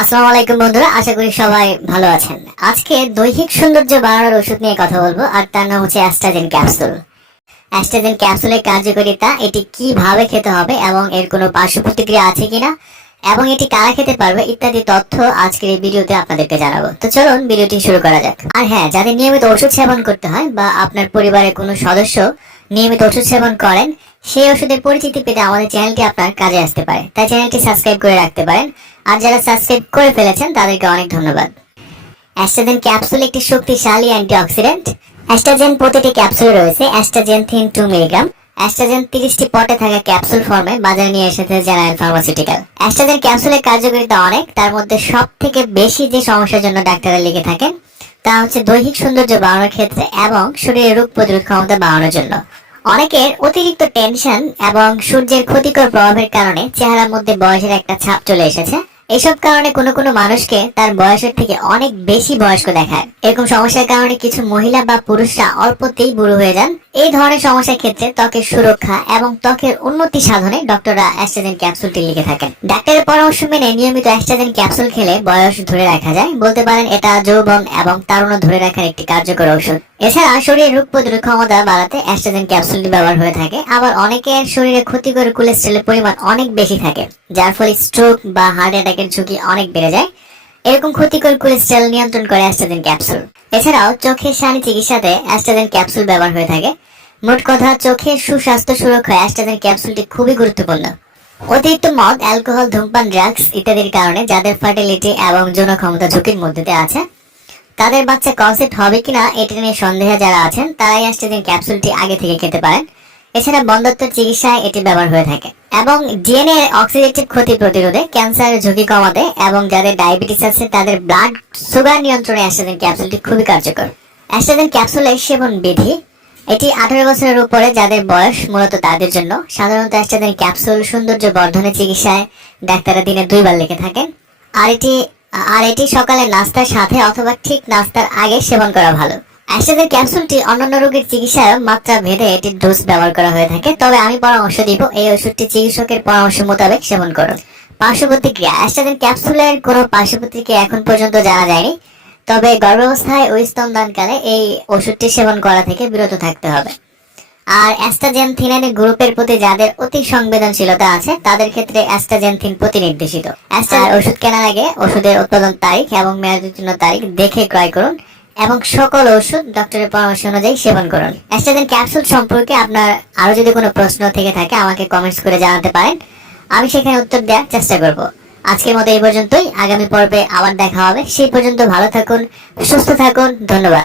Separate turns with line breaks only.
আসসালামু আলাইকুম বন্ধুরা, আশা করি সবাই ভালো আছেন। আজকে দৈহিক সৌন্দর্য বাড়ানোর ওষুধ নিয়ে কথা বলব, আর তার নাম হচ্ছে অ্যাস্ট্রাজেন ক্যাপসুল। অ্যাস্ট্রাজেন ক্যাপসুলের কার্যকারিতা, এটি কীভাবে খেতে হবে এবং এর কোনো পার্শ্ব প্রতিক্রিয়া আছে কিনা, এবং এটি কারা খেতে পারবে ইত্যাদি তথ্য আজকের এই ভিডিওতে আপনাদেরকে জানাব। তো চলুন ভিডিওটি শুরু করা যাক। আর হ্যাঁ যাদের নিয়মিত ওষুধ সেবন করতে হয় বা আপনার পরিবারের কোনো সদস্য নিয়মিত ওষুধ সেবন করেন সেই ওষুধের পরিচিতি পেতে আমাদের চ্যানেলটি আপনার কাজে আসতে পারে। তাই চ্যানেলটি সাবস্ক্রাইব করে রাখতে পারেন। আর যারা সাবস্ক্রাইব করে ফেলেছেন, তাদেরকে অনেক ধন্যবাদ। অ্যাস্ট্রাজেন ক্যাপসুল একটি শক্তিশালী অ্যান্টিঅক্সিডেন্ট। অ্যাস্ট্রাজেন প্রতিটি ক্যাপসুলে রয়েছে অ্যাস্ট্রাজেন থিন টু মিলিগ্রাম। অ্যাস্ট্রাজেন তিরিশটি পটে থাকা ক্যাপসুল ফর্মে বাজারে নিয়ে এসেছে জেনারেল ফার্মাসিউটিক্যাল। অ্যাস্ট্রাজেন ক্যাপসুলের কার্যকারিতা অনেক। তার মধ্যে সব থেকে বেশি যে সমস্যার জন্য ডাক্তাররা লিখে থাকেন, তা হচ্ছে দৈহিক সৌন্দর্য বাড়ানোর ক্ষেত্রে এবং শরীরের রোগ প্রতিরোধ ক্ষমতা বাড়ানোর জন্য। অনেকের অতিরিক্ত টেনশন এবং সূর্যের ক্ষতিকর প্রভাবের কারণে চেহারার মধ্যে বয়সের একটা ছাপ চলে এসেছে। এসব কারণে কোনো কোনো মানুষকে তার বয়সের থেকে অনেক বেশি বয়স্ক দেখায়। এরকম সমস্যার কারণে কিছু মহিলা বা পুরুষরা অল্পতেই বুড়ো হয়ে যান। এই ধরনের সমস্যার ক্ষেত্রে ত্বকের সুরক্ষা এবং ত্বকের উন্নতি সাধনে ডক্টররা অ্যাস্ট্রাজেন ক্যাপসুলটি লিখে থাকেন। ডাক্তারের পরামর্শ মেনে নিয়মিত অ্যাস্ট্রাজেন ক্যাপসুল খেলে বয়স ধরে রাখা যায়। বলতে পারেন এটা যৌবন এবং তারুণ্য ধরে রাখার একটি কার্যকর ঔষধ। এছাড়া শরীরের রোগ প্রতিরোধ ক্ষমতা বাড়াতে অ্যাস্ট্রাজেন ক্যাপসুলটি ব্যবহার হয়ে থাকে। আবার অনেকের শরীরে ক্ষতিকর কোলেস্ট্রলের পরিমাণ অনেক বেশি থাকে, যার ফলে স্ট্রোক বা হার্ট অ্যাটাকের ঝুঁকি অনেক বেড়ে যায়। এরকম ক্ষতিকর কোলেস্ট্রল নিয়ন্ত্রণ করে অ্যাস্ট্রাজেন ক্যাপসুল এছাড়াও চোখের সানি চিকিৎসাতে অ্যাস্ট্রাজেন ক্যাপসুল ব্যবহার হয়ে থাকে। মোট কথা, চোখের সুস্বাস্থ্য সুরক্ষায় অ্যাস্ট্রাজেন ক্যাপসুলটি খুবই গুরুত্বপূর্ণ। অতিরিক্ত মদ অ্যালকোহল ধূমপান ড্রাগস ইত্যাদির কারণে যাদের ফার্টিলিটি এবং যৌন ক্ষমতা ঝুঁকির মধ্যে আছে, তাদের বাচ্চা কনসেপ্ট হবে কিনা এটা নিয়ে সন্দেহে যারা আছেন, তারাই অ্যাস্ট্রাজেন ক্যাপসুলটি আগে থেকে খেতে পারেন। এছাড়া বন্ধত্বের চিকিৎসায় এটি ব্যবহার হয়ে থাকে। এবং ডিএনএ অক্সিডেটিভ ক্ষতি প্রতিরোধে ক্যান্সারের ঝুঁকি কমাতে এবং যাদের ডায়াবেটিস আছে, তাদের ব্লাড সুগার নিয়ন্ত্রণে অ্যাস্ট্রাজেন ক্যাপসুলটি খুবই কার্যকর। অ্যাস্ট্রাজেন ক্যাপসুলের সেবন বিধি, এটি আঠারো বছরের উপরে যাদের বয়স মূলত তাদের জন্য। সাধারণত অ্যাস্ট্রাজেন ক্যাপসুল সৌন্দর্য বর্ধনের চিকিৎসায় ডাক্তাররা দিনে দুইবার লিখে থাকেন। আর এটি আর এটি সকালে নাস্তার সাথে অথবা ঠিক নাস্তার আগে সেবন করা ভালো। অ্যাস্ট্রাজেন ক্যাপসুলটি অন্যান্য রোগের চিকিৎসায় মাত্রা ভেদে এটির ডোজ ব্যবহার করা হয়ে থাকে। তবে আমি পরামর্শ দিব, এই ওষুধটি চিকিৎসকের পরামর্শ মোতাবেক সেবন করুন। পার্শ্ব প্রতিক্রিয়া অ্যাস্ট্রাজেন ক্যাপসুলের কোনো পার্শ্ব এখন পর্যন্ত জানা যায়নি, তবে গর্ভাবস্থায় ও স্তনদানকালে এই ওষুধটি সেবন করা থেকে বিরত থাকতে হবে। আর অ্যাস্ট্রাজেন থিনের গ্রুপের প্রতি যাদের অতি সংবেদনশীলতা আছে, তাদের ক্ষেত্রে অ্যাস্ট্রাজেন থিন প্রতি নির্দেশিত। অ্যাস্ট্রা ওষুধ কেনার আগে ওষুধের উৎপাদন তারিখ এবং মেয়াদোত্তীর্ণ তারিখ দেখে ক্রয় করুন। এবং সকল ওষুধ ডক্টরের পরামর্শ অনুযায়ী সেবন করুন। অ্যাস্ট্রাজেন ক্যাপসুল সম্পর্কে আপনার আরও যদি কোনো প্রশ্ন থেকে থাকে, আমাকে কমেন্টস করে জানাতে পারেন। আমি সেখানে উত্তর দেওয়ার চেষ্টা করব। আজকের মতো এই পর্যন্তই। আগামী পর্বে আবার দেখা হবে। সেই পর্যন্ত ভালো থাকুন, সুস্থ থাকুন। ধন্যবাদ।